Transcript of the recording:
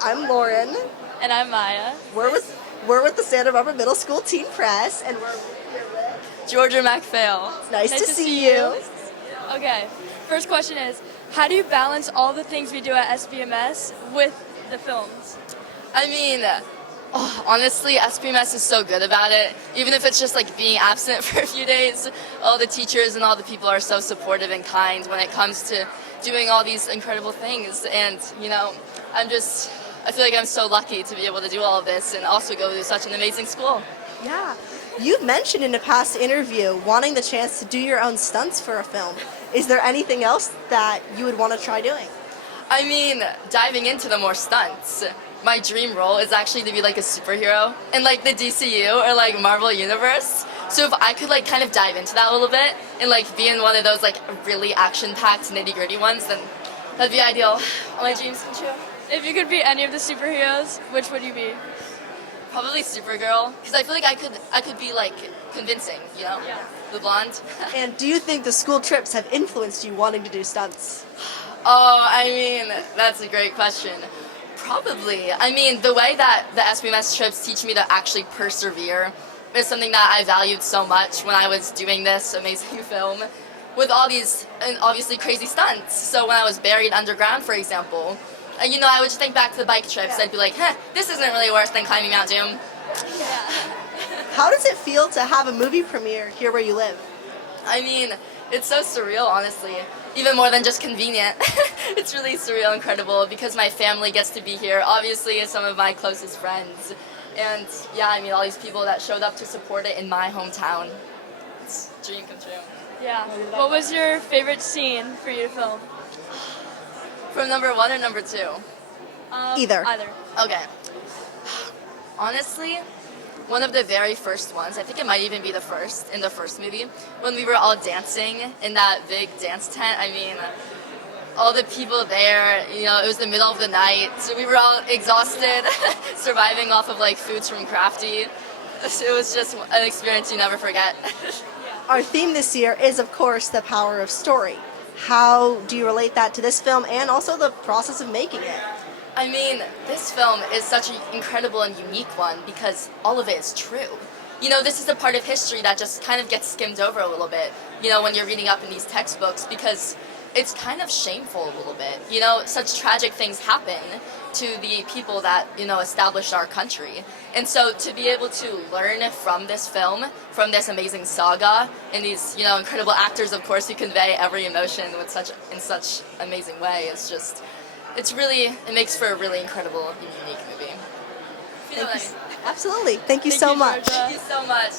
Hi, I'm Lauren. And I'm Maya. We're with the Santa Barbara Middle School Teen Press, and we're here with. GEORGIA McPHAIL. Nice to see you. Okay, first question is, how do you balance all the things we do at SBMS with the films? I mean, honestly, SPMS is so good about it. Even if it's just like being absent for a few days, all the teachers and all the people are so supportive and kind when it comes to doing all these incredible things. And, I feel like I'm so lucky to be able to do all of this and also go to such an amazing school. Yeah. You've mentioned in a past interview wanting the chance to do your own stunts for a film. Is there anything else that you would want to try doing? I mean, diving into the more stunts. My dream role is actually to be like a superhero in like the DCU or like Marvel universe. So if I could like kind of dive into that a little bit and like be in one of those like really action-packed, nitty-gritty ones, then that'd be ideal. All my dreams come true. If you could be any of the superheroes, which would you be? Probably Supergirl, because I feel like I could be like convincing, you know, Yeah. the blonde. And do you think the school trips have influenced you wanting to do stunts? Oh, I mean, that's a great question. Probably. I mean, the way that the SBMS trips teach me to actually persevere is something that I valued so much when I was doing this amazing film with all these and obviously crazy stunts. So when I was buried underground, for example, I would just think back to the bike trips. I'd be like, this isn't really worse than climbing Mount Doom. Yeah. How does it feel to have a movie premiere here where you live? I mean, it's so surreal, honestly. Even more than just convenient. It's really surreal, incredible, because my family gets to be here. Obviously, it's some of my closest friends. And yeah, I mean, all these people that showed up to support it in my hometown. It's a dream come true. Yeah. What was your favorite scene for you to film? From number 1 or number 2? Either. Either. Okay. Honestly, one of the very first ones, I think it might even be the first, in the first movie, when we were all dancing in that big dance tent. I mean, all the people there, it was the middle of the night, so we were all exhausted, surviving off of like foods from Crafty. It was just an experience you never forget. Our theme this year is, of course, the power of story. How do you relate that to this film and also the process of making it? I mean, this film is such an incredible and unique one because all of it is true. This is a part of history that just kind of gets skimmed over a little bit, when you're reading up in these textbooks, because it's kind of shameful a little bit. Such tragic things happen to the people that, established our country. And so to be able to learn from this film, from this amazing saga, and these, incredible actors, of course, who convey every emotion in such amazing way, it makes for a really incredible and unique movie. Absolutely. Thank you so much. Thank you so much.